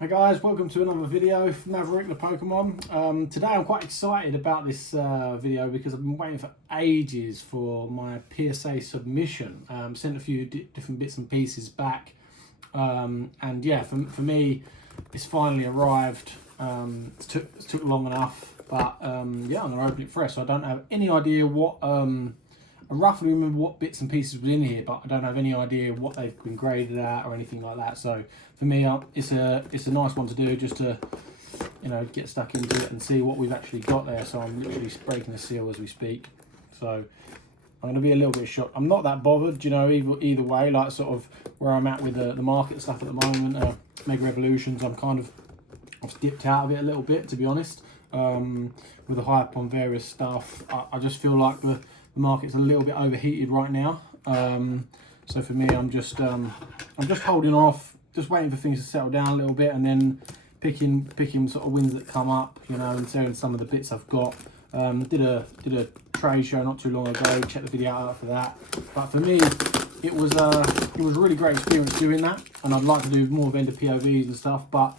Hey guys, welcome to another video from Maverick the Pokemon. Today I'm quite excited about this video because I've been waiting for ages for my PSA submission. Sent a few different bits and pieces back, and yeah, for me it's finally arrived. It took long enough, but yeah, I'm going to open it fresh. So I don't have any idea what, I roughly remember what bits and pieces were in here, but I don't have any idea what they've been graded at or anything like that. So for me, it's a nice one to do, just to, you know, get stuck into it and see what we've actually got there. So I'm literally breaking the seal as we speak. So I'm going to be a little bit shocked. I'm not that bothered, you know, either way, like sort of where I'm at with the market stuff at the moment. Mega Evolutions, I've dipped out of it a little bit, to be honest. With the hype on various stuff, I just feel like the market's a little bit overheated right now. So for me, I'm just holding off, just waiting for things to settle down a little bit, and then picking sort of wins that come up, you know, and selling some of the bits I've got. Did a trade show not too long ago. Check the video out for that. But for me, it was a really great experience doing that, and I'd like to do more vendor POVs and stuff, but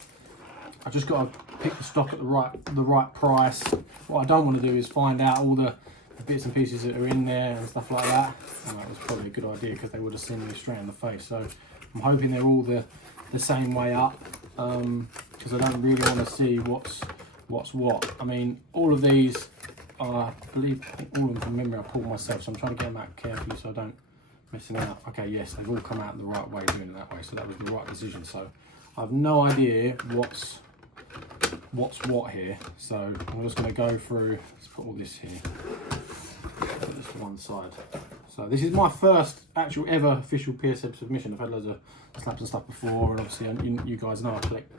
I just got to pick the stock at the right price. What I don't want to do is find out all the bits and pieces that are in there and stuff like that. And that was probably a good idea because they would have seen me straight in the face. So I'm hoping they're all the same way up, because I don't really want to see what's what. I mean, all of these, I think all of them from memory I pulled myself, so I'm trying to get them out carefully so I don't miss them out. Okay, yes, they've all come out the right way doing it that way, so that was the right decision. So I have no idea what's what here, so I'm just going to go through. Let's put all this here, put this to one side. So this is my first actual ever official PSA submission. I've had loads of slaps and stuff before, and obviously you guys know I collect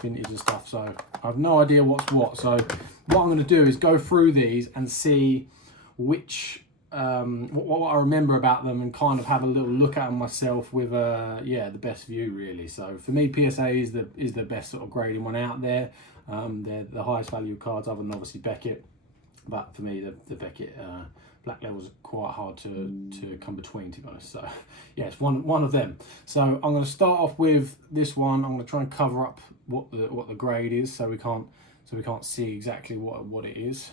vintage and stuff, so I have no idea what's what. So what I'm going to do is go through these and see which what I remember about them, and kind of have a little look at them myself with yeah, the best view really. So for me, PSA is the best sort of grading one out there. They're the highest value cards other than obviously Beckett, but for me the Beckett black levels are quite hard to come between, to be honest. So yeah, it's one of them. So I'm going to start off with this one. I'm going to try and cover up what the grade is, so we can't see exactly what it is,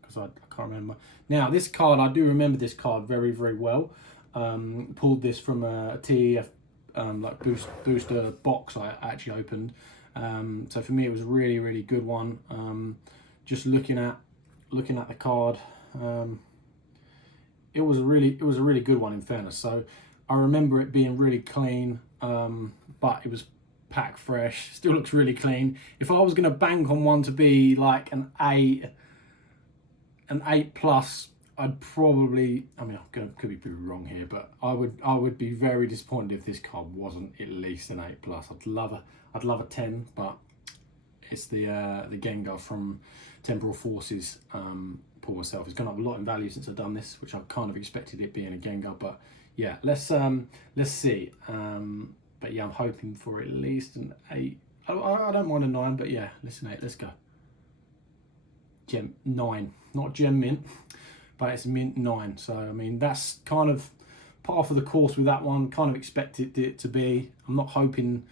because I can't remember. Now this card, I do remember this card very well. Pulled this from a TEF like booster box I actually opened. So for me it was a really good one. Just looking at the card, it was a really good one, in fairness. So I remember it being really clean, but it was pack fresh, still looks really clean. If I was going to bank on one to be like an 8 plus, I'd probably, I mean, could be pretty wrong here, but I would be very disappointed if this card wasn't at least an 8 plus. I'd love a 10, but it's the Gengar from Temporal Forces. Pull myself. It's gone up a lot in value since I've done this, which I kind of expected it being a Gengar, but yeah, let's see. But yeah, I'm hoping for at least an 8. I don't mind a 9, but yeah, listen, 8. Let's go. Gem 9, not gem mint, but it's mint 9. So I mean, that's kind of par for the course with that one. Kind of expected it to be. I'm not hoping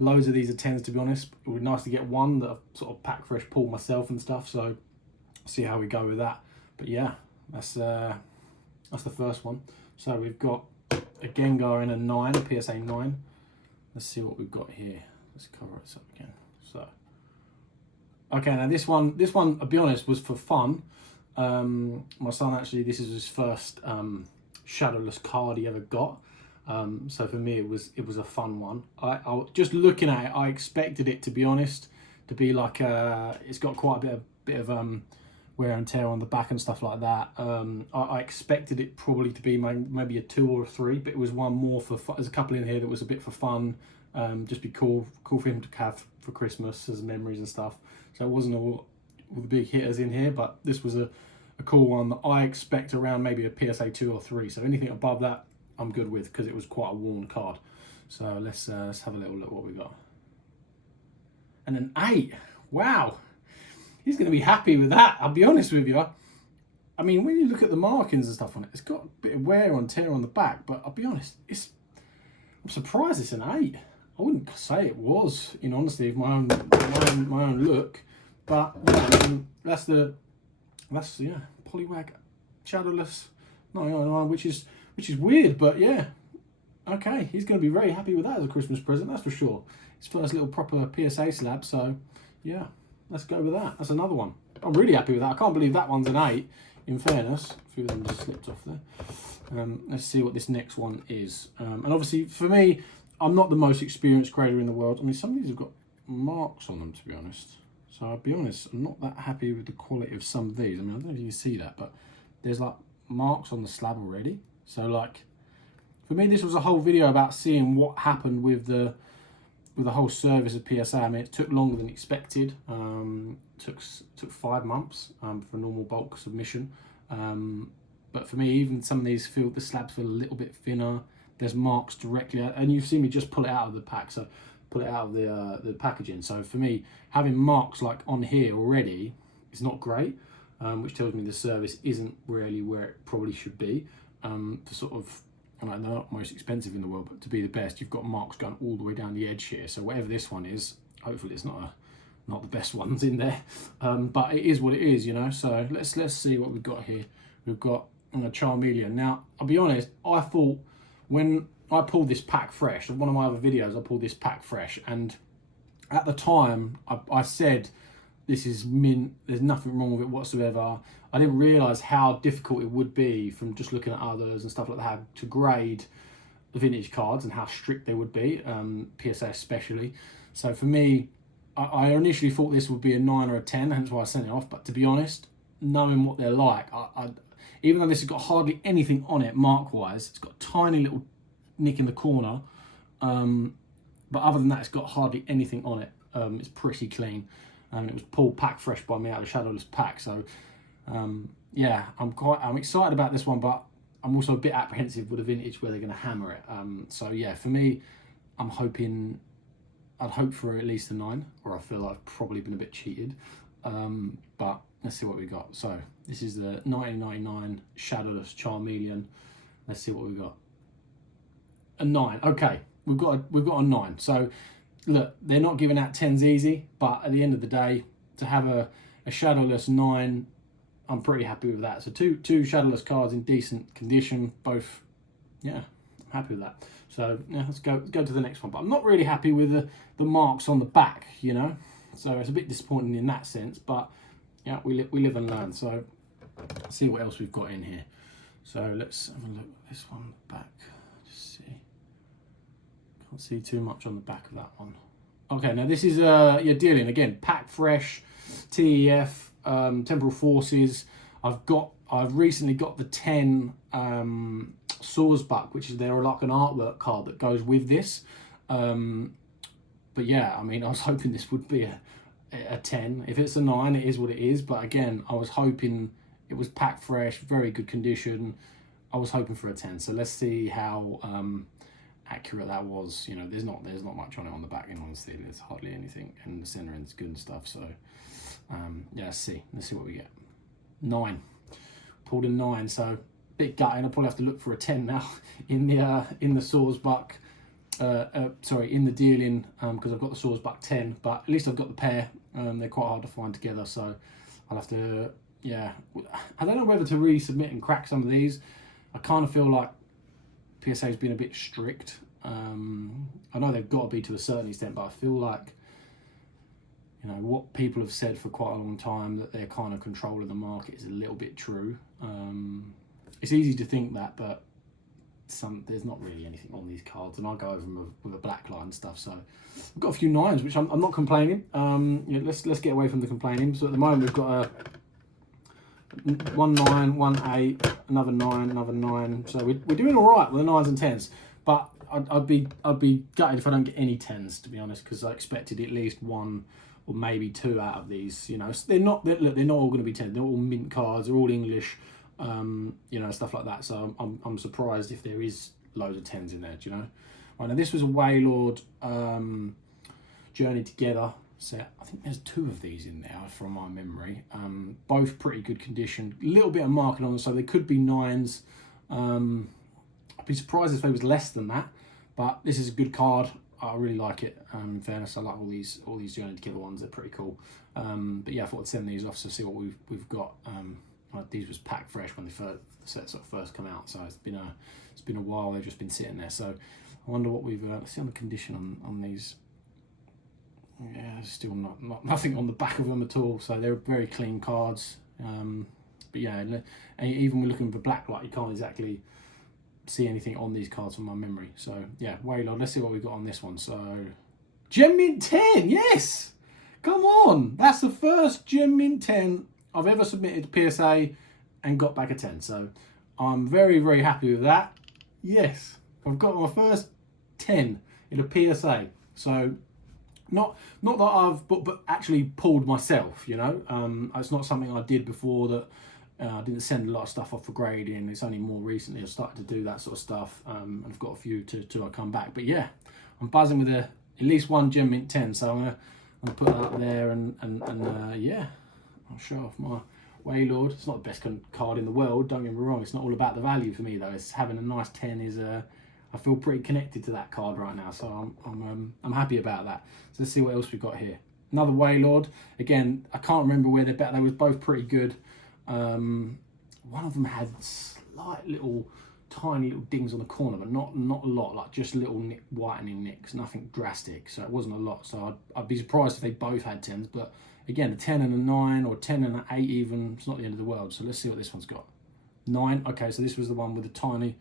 loads of these are 10s, to be honest. It would be nice to get one that I've sort of pack fresh pulled myself and stuff. So see how we go with that. But yeah, that's the first one. So we've got a Gengar in a 9, a PSA 9. Let's see what we've got here. Let's cover this up again. So okay, now this one, I'll be honest, was for fun. My son actually, this is his first shadowless card he ever got. So for me, it was a fun one. I just looking at it, I expected it, to be honest, to be like it's got quite a bit of wear and tear on the back and stuff like that. I expected it probably to be maybe a 2 or a 3, but it was one more for fun. There's a couple in here that was a bit for fun, just be cool for him to have for Christmas as memories and stuff. So it wasn't all the big hitters in here, but this was a cool one that I expect around maybe a PSA 2 or 3. So anything above that, I'm good with, because it was quite a worn card. So let's have a little look what we got. And an 8. Wow. He's going to be happy with that, I'll be honest with you. I mean, when you look at the markings and stuff on it, it's got a bit of wear and tear on the back, but I'll be honest, I'm surprised it's an 8. I wouldn't say it was, in honesty, of my own look, but yeah, I mean, that's Poliwag shadowless 999, which is weird, but yeah, okay, he's going to be very happy with that as a Christmas present, that's for sure. His first little proper PSA slab, so yeah, let's go with that. That's another one. I'm really happy with that. I can't believe that one's an 8. In fairness, a few of them just slipped off there. Let's see what this next one is. And obviously, for me, I'm not the most experienced grader in the world. I mean, some of these have got marks on them, to be honest. So I'll be honest, I'm not that happy with the quality of some of these. I mean, I don't know if you can see that, but there's like marks on the slab already. So like, for me, this was a whole video about seeing what happened with the whole service of PSA. I mean, it took longer than expected. Took 5 months for a normal bulk submission. But for me, even some of these the slabs feel a little bit thinner. There's marks directly, and you've seen me just pull it out of the pack, so pull it out of the packaging. So for me, having marks like on here already is not great, which tells me the service isn't really where it probably should be. To sort of, and they're not most expensive in the world, but to be the best, you've got marks going all the way down the edge here. So whatever this one is, hopefully it's not the best ones in there, but it is what it is, you know. So let's see what we've got here. We've got a Charmeleon. Now, I'll be honest, I thought when I pulled this pack fresh, one of my other videos, I pulled this pack fresh, and at the time I said this is mint, there's nothing wrong with it whatsoever. I didn't realise how difficult it would be from just looking at others and stuff like that to grade the vintage cards and how strict they would be, PSA especially. So for me, I initially thought this would be a 9 or a 10, hence why I sent it off. But to be honest, knowing what they're like, even though this has got hardly anything on it mark-wise, it's got a tiny little nick in the corner. But other than that, it's got hardly anything on it. It's pretty clean. It was pulled pack fresh by me out of the shadowless pack. So yeah, I'm excited about this one, but I'm also a bit apprehensive with the vintage where they're going to hammer it. So yeah, for me, I'd hope for at least a 9, or I feel like I've probably been a bit cheated. But let's see what we got. So this is the 1999 shadowless Charmeleon. Let's see what we got. A 9. Okay, we've got a 9. So look, they're not giving out 10s easy, but at the end of the day, to have a shadowless 9, I'm pretty happy with that. So two shadowless cards in decent condition, both. Yeah, I'm happy with that. So yeah, let's go to the next one. But I'm not really happy with the marks on the back, you know. So it's a bit disappointing in that sense. But yeah, we live and learn. So let's see what else we've got in here. So let's have a look at this one back. Just see. Can't see too much on the back of that one. Okay, now this is you're dealing again pack fresh, TEF, temporal forces. I've recently got the 10 Sawsbuck, which is they're like an artwork card that goes with this. But yeah, I mean, I was hoping this would be a 10. If it's a 9, it is what it is. But again, I was hoping it was pack fresh, very good condition. I was hoping for a 10. So let's see how accurate that was. You know, there's not much on it on the back, in honesty. There's hardly anything, and the center end's good and stuff. So yeah, let's see what we get. 9. Pulled a 9, so bit gutting. I'll probably have to look for a 10 now in the Sawsbuck. Sorry, in the dealing, because I've got the Sawsbuck 10, but at least I've got the pair. They're quite hard to find together, so I'll have to, yeah. I don't know whether to resubmit and crack some of these. I kind of feel like PSA's been a bit strict. I know they've got to be to a certain extent, but I feel like, you know, what people have said for quite a long time, that they're kind of controlling the market, is a little bit true. It's easy to think that, but there's not really anything on these cards, and I'll go over them with a black line and stuff. So I've got a few 9s, which I'm not complaining. Yeah, let's get away from the complaining. So at the moment we've got a 1 9, 1 8, another 9, another 9. So we're doing all right with the 9s and 10s. But I'd be gutted if I don't get any 10s, to be honest, because I expected at least 1 or maybe 2 out of these. You know, they're not all going to be 10s. They're all mint cards. They're all English. You know, stuff like that. So I'm surprised if there is loads of 10s in there. Do you know? Right, now this was a Waylord Journey Together set. I think there's 2 of these in there from my memory. Both pretty good condition. A little bit of marking on them, so they could be 9s. I'd be surprised if they was less than that. But this is a good card. I really like it. In fairness, I like all these Journey Together ones. They're pretty cool. But yeah, I thought I'd send these off to see what we've got. These was packed fresh when the set sort of first come out, so it's been a while. They've just been sitting there. So I wonder what we've let's see on the condition on these. Yeah, still nothing on the back of them at all. So they're very clean cards. But yeah, and even we're looking for black light, you can't exactly see anything on these cards from my memory. So yeah, Waylon, let's see what we got on this one. So Gem Mint 10, yes! Come on! That's the first Gem Mint 10 I've ever submitted to PSA and got back a 10. So I'm very, very happy with that. Yes, I've got my first 10 in a PSA. So not that I've but actually pulled myself, you know. It's not something I did before that. I didn't send a lot of stuff off for grading. It's only more recently I've started to do that sort of stuff. And I've got a few till I come back. But yeah, I'm buzzing with at least one Gem Mint 10. So I'm gonna put that up there and yeah, I'll show off my Waylord. It's not the best card in the world. Don't get me wrong. It's not all about the value for me though. It's having a nice 10 is I feel pretty connected to that card right now. So I'm happy about that. So let's see what else we've got here. Another Waylord. Again, I can't remember where they're better. They was both pretty good. One of them had slight tiny little dings on the corner, but not a lot, like just little whitening nicks, nothing drastic. So it wasn't a lot. So I'd be surprised if they both had 10s. But again, a 10 and a 9 or 10 and an 8 even, it's not the end of the world. So let's see what this one's got. 9. Okay, so this was the one with the tiny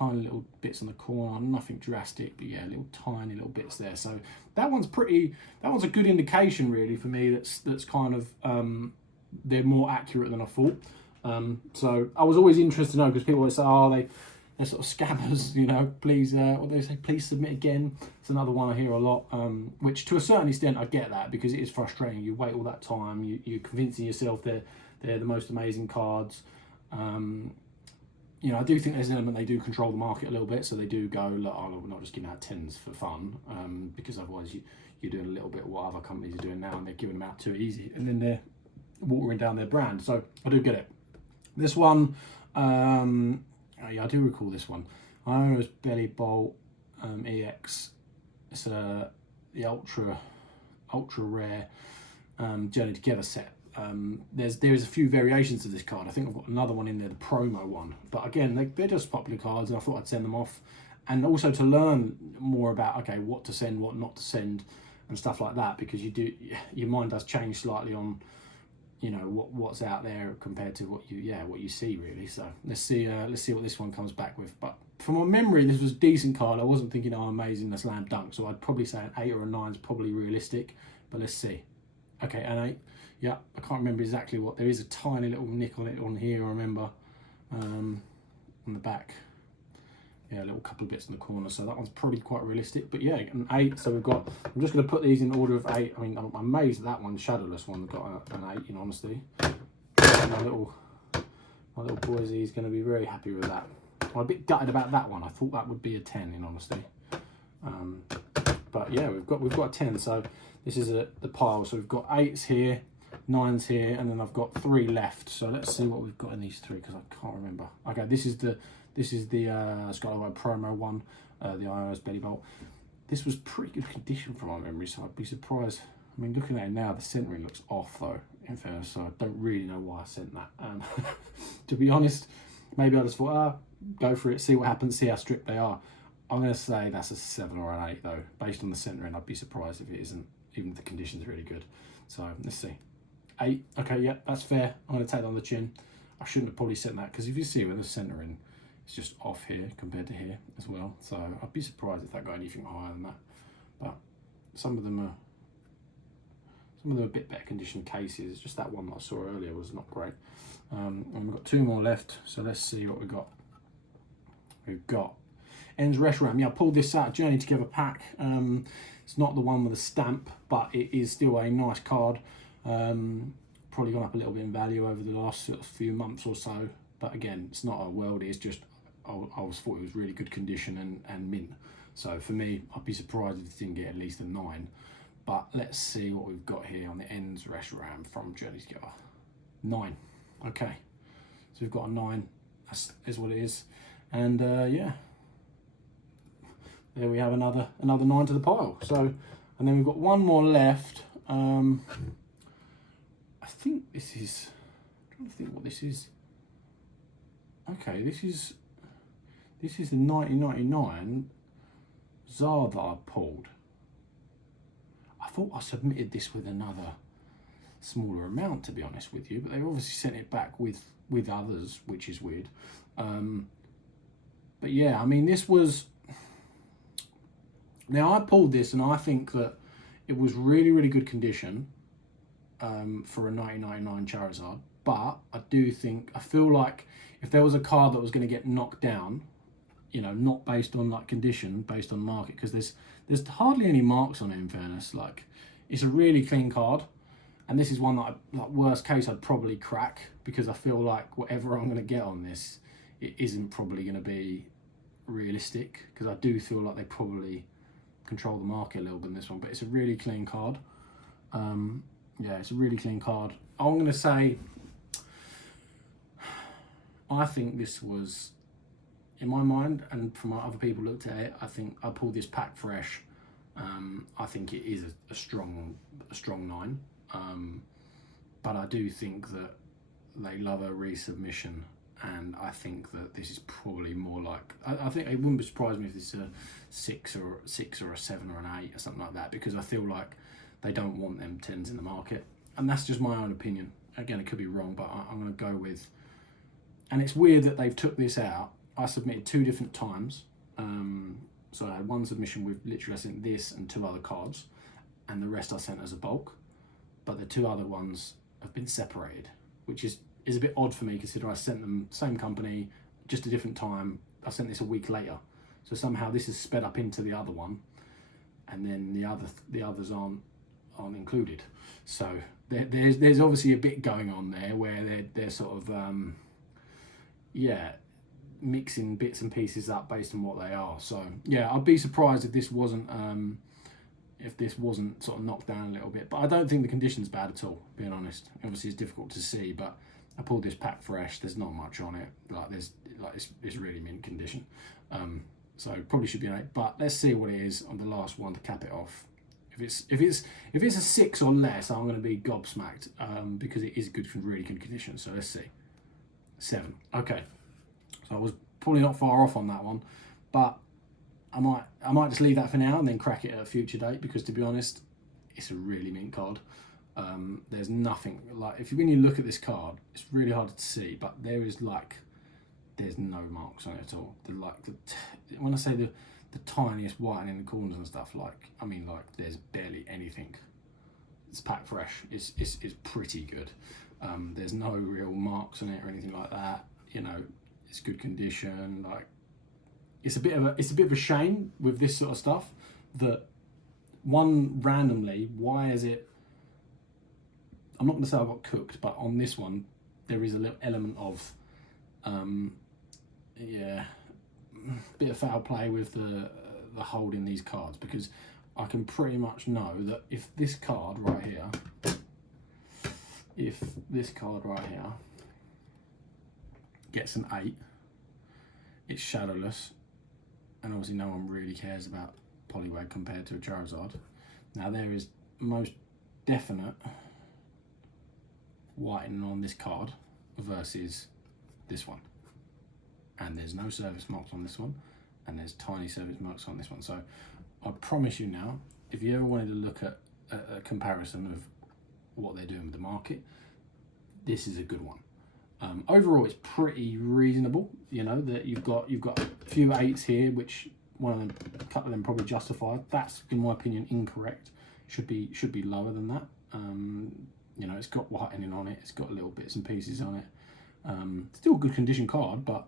little bits on the corner, nothing drastic, but yeah, tiny little bits there. So that one's a good indication really for me. That's kind of they're more accurate than I thought. So I was always interested to know, because people always say, oh, they're sort of scammers, you know, please, what they say, please submit again. It's another one I hear a lot, which to a certain extent I get that, because it is frustrating. You wait all that time, you're convincing yourself they're the most amazing cards. You know, I do think there's an element they do control the market a little bit, so they do go, look, oh, we're not just giving out 10s for fun, because otherwise you're doing a little bit of what other companies are doing now, and they're giving them out too easy, and then they're watering down their brand. So I do get it. This one, yeah, I do recall this one. I know it was Belly Bolt EX. It's the ultra rare Journey Together set. There's a few variations of this card. I think I've got another one in there, the promo one. But again, they're just popular cards, and I thought I'd send them off. And also to learn more about, okay, what to send, what not to send, and stuff like that, because your mind does change slightly on, you know, what's out there compared to what you see really. So let's see what this one comes back with. But from my memory, this was a decent card. I wasn't thinking, oh, amazing, the slam dunk. So I'd probably say an 8 or a 9 is probably realistic. But let's see. Okay, an 8. Yeah, I can't remember exactly what. There is a tiny little nick on it on here, I remember, on the back. Yeah, a little couple of bits in the corner, so that one's probably quite realistic. But yeah, an 8. So we've got, I'm just going to put these in order of 8. I mean, I'm amazed that one, Shadowless one, got an 8 in honesty. My little boy's going to be very happy with that. I'm a bit gutted about that one. I thought that would be a 10 in honesty. But yeah, we've got a 10. So this is the pile. So we've got 8s here, 9s here, and then I've got 3 left. So let's see what we've got in these 3, because I can't remember. Okay, this is the Skyway promo one, the iOS Belly Bolt. This was pretty good condition from my memory, so I'd be surprised. I mean, looking at it now, the centering looks off though, in fairness, so I don't really know why I sent that. To be honest, maybe I just thought, go for it, see what happens, see how strict they are. I'm going to say that's a 7 or an 8 though. Based on the centering, I'd be surprised if it isn't, even if the condition's really good. So let's see. 8, okay, yeah, that's fair. I'm going to take that on the chin. I shouldn't have probably sent that, because if you see where the centering, it's just off here compared to here as well. So I'd be surprised if that got anything higher than that. But some of them are a bit better conditioned cases. Just that one that I saw earlier was not great. And we've got 2 more left. So let's see what we've got. We've got Ends Reshiram. Yeah, I pulled this out, Journey Together pack. It's not the one with a stamp, but it is still a nice card. Probably gone up a little bit in value over the last sort of few months or so. But again, it's not a worldie, it's just, I thought it was really good condition and mint. So for me, I'd be surprised if it didn't get at least a 9. But let's see what we've got here on the Ends Reshiram from Journey Together. 9. Okay. So we've got a 9. That is what it is. And yeah. there we have another 9 to the pile. So, and then we've got one more left. I think this is, I'm trying to think what this is. Okay, this is the 1999 Zar that I pulled. I thought I submitted this with another smaller amount, to be honest with you, but they obviously sent it back with others, which is weird. But yeah, I mean, this was, now I pulled this and I think that it was really good condition for a 1999 Charizard, but I feel like if there was a card that was going to get knocked down, you know, not based on like condition, based on market, because there's hardly any marks on it, in fairness. Like, it's a really clean card, and this is one that like, worst case I'd probably crack, because I feel like whatever I'm going to get on this, it isn't probably going to be realistic, because I do feel like they probably control the market a little bit in this one. But it's a really clean card. Yeah, it's a really clean card. I'm going to say, I think this was, in my mind, and from what other people looked at it, I think I pulled this pack fresh. I think it is a strong 9, but I do think that they love a resubmission, and I think that this is probably more like, I think it wouldn't surprise me if this is a 6 or a 7 or an 8 or something like that, because I feel like they don't want them 10s in the market, and that's just my own opinion. Again, it could be wrong, but I'm going to go with, and it's weird that they've took this out. I submitted 2 different times. So I had one submission with literally I sent this and 2 other cards, and the rest I sent as a bulk. But the 2 other ones have been separated, which is a bit odd for me, considering I sent them same company, just a different time. I sent this a week later. So somehow this is sped up into the other one, and then the others aren't included. So there's obviously a bit going on there where they're sort of yeah, mixing bits and pieces up based on what they are. So yeah, I'd be surprised if this wasn't sort of knocked down a little bit. But I don't think the condition's bad at all, being honest. Obviously it's difficult to see, but I pulled this pack fresh. There's not much on it. It's really mint condition. So probably should be an 8. But let's see what it is on the last one to cap it off. If it's a 6 or less, I'm going to be gobsmacked, because it is really good condition. So let's see. 7. Okay. So I was probably not far off on that one, but I might just leave that for now and then crack it at a future date, because to be honest, it's a really mint card. There's nothing like, when you look at this card, it's really hard to see, but there's no marks on it at all. When I say the tiniest whitening in the corners and stuff, there's barely anything. It's packed fresh. It's pretty good. There's no real marks on it or anything like that. You know, it's good condition. Like, it's a bit of a shame with this sort of stuff that randomly, why is it? I'm not going to say I got cooked, but on this one there is a little element of yeah, bit of foul play with the holding these cards, because I can pretty much know that if this card right here gets an 8, it's shadowless, and obviously no one really cares about Poliwag compared to a Charizard. Now there is most definite whitening on this card versus this one, and there's no surface marks on this one, and there's tiny surface marks on this one. So I promise you now, if you ever wanted to look at a comparison of what they're doing with the market, this is a good one. Overall, it's pretty reasonable. You know that you've got a few 8s here, which a couple of them probably justified. That's, in my opinion, incorrect. Should be lower than that. You know, it's got whitening on it. It's got little bits and pieces on it. Still a good condition card, but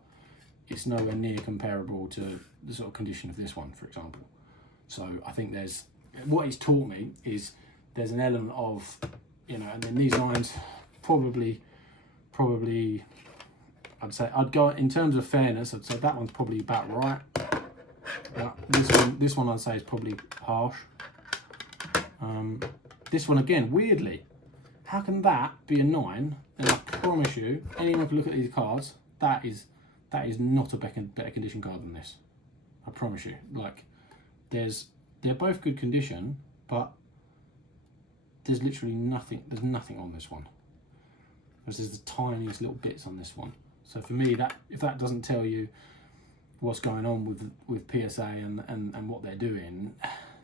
it's nowhere near comparable to the sort of condition of this one, for example. So I think what it's taught me is there's an element of, you know, and then these lines probably I'd go, in terms of fairness, I'd say that one's probably about right. This one I'd say is probably harsh. This one again, weirdly, how can that be a 9? And I promise you, anyone can look at these cards, that is not a better condition card than this. I promise you. Like, they're both good condition, but there's literally nothing. There's nothing on this one. There's the tiniest little bits on this one. So for me, that if that doesn't tell you what's going on with PSA and what they're doing,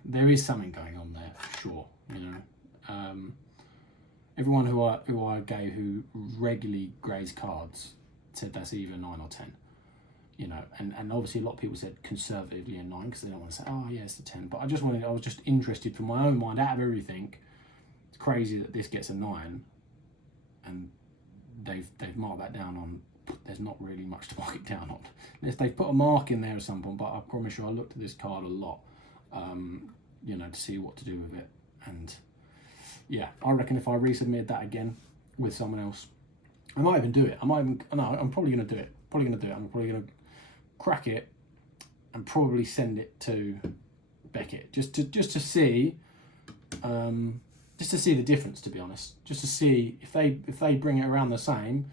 there is something going on there for sure. You know, everyone who I gave who regularly grades cards said that's either 9 or 10. You know, and obviously a lot of people said conservatively a 9 because they don't want to say, oh yeah, it's a 10. But I was just interested from my own mind, out of everything. It's crazy that this gets a 9, and they've marked that down on. There's not really much to mark it down on. They've put a mark in there at some point, but I promise you, I looked at this card a lot, you know, to see what to do with it. And yeah, I reckon if I resubmitted that again with someone else, I might even do it. I'm probably going to do it. I'm probably going to crack it and probably send it to Beckett just to see the difference, to be honest, just to see if they bring it around the same,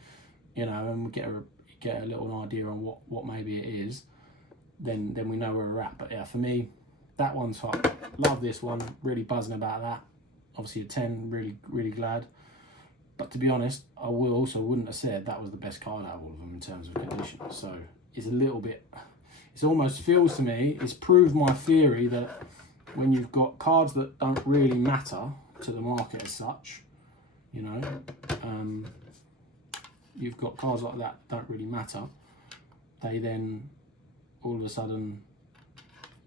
you know, and we get a little idea on what maybe it is, then we know where we're at. But yeah, for me, that one's hot. Love this one, really buzzing about that. Obviously a 10, really glad. But to be honest, I wouldn't have said that was the best card out of all of them in terms of condition. So it's a little bit, it almost feels to me, it's proved my theory that when you've got cards that don't really matter to the market as such, you know, you've got cards like that don't really matter, they then all of a sudden,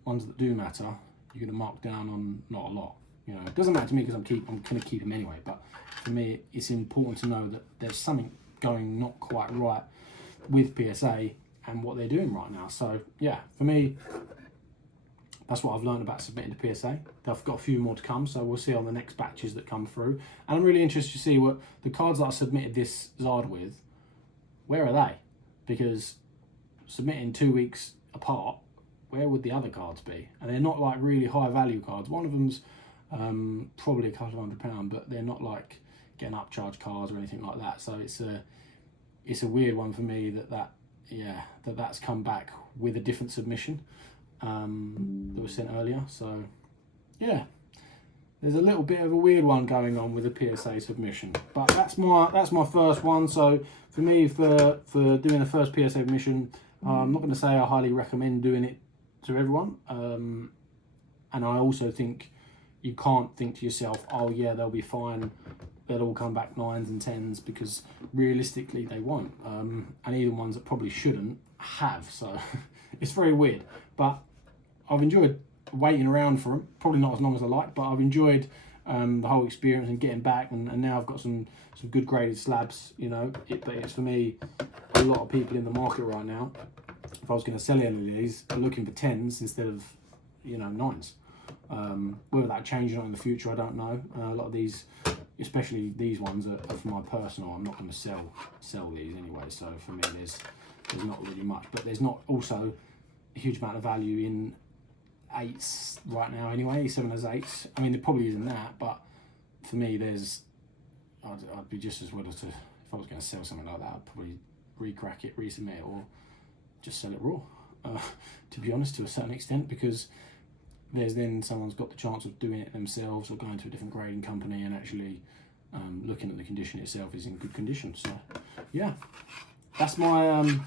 ones that do matter, you're going to mark down on not a lot. You know, it doesn't matter to me because I'm going to keep them anyway, but for me it's important to know that there's something going not quite right with PSA and what they're doing right now. So yeah, for me, that's what I've learned about submitting to PSA. They've got a few more to come, so we'll see on the next batches that come through. And I'm really interested to see what the cards that I submitted this Zard with, where are they? Because submitting 2 weeks apart, where would the other cards be? And they're not like really high value cards. One of them's probably a couple of £100, but they're not like getting upcharge cards or anything like that. So it's a weird one for me that's come back with a different submission that was sent earlier. So yeah, there's a little bit of a weird one going on with the PSA submission, but that's my first one. So for me, for doing the first PSA submission, I'm not going to say I highly recommend doing it to everyone, and I also think you can't think to yourself, oh yeah, they'll be fine, they'll all come back 9s and 10s, because realistically they won't, and even ones that probably shouldn't have. So it's very weird, but I've enjoyed waiting around for them. Probably not as long as I like, but I've enjoyed the whole experience and getting back, and now I've got some good graded slabs, you know. But it's, for me, a lot of people in the market right now, if I was going to sell any of these, are looking for 10s instead of, you know, 9s. Whether that changes or not in the future, I don't know. A lot of these, especially these ones, are for my personal. I'm not going to sell these anyway, so for me there's not really much. But there's not also a huge amount of value in 8s right now anyway, 7 as 8s. I mean, there probably isn't that, but for me I'd be just as well as to, if I was going to sell something like that, I'd probably re-crack it, resubmit it, or just sell it raw, to be honest, to a certain extent, because there's then someone's got the chance of doing it themselves or going to a different grading company and actually looking at the condition itself is in good condition. So yeah, that's my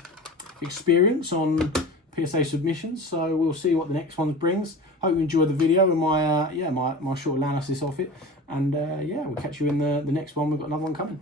experience on PSA submissions. So we'll see what the next one brings. Hope you enjoyed the video and my short analysis of it, and yeah, we'll catch you in the next one. We've got another one coming.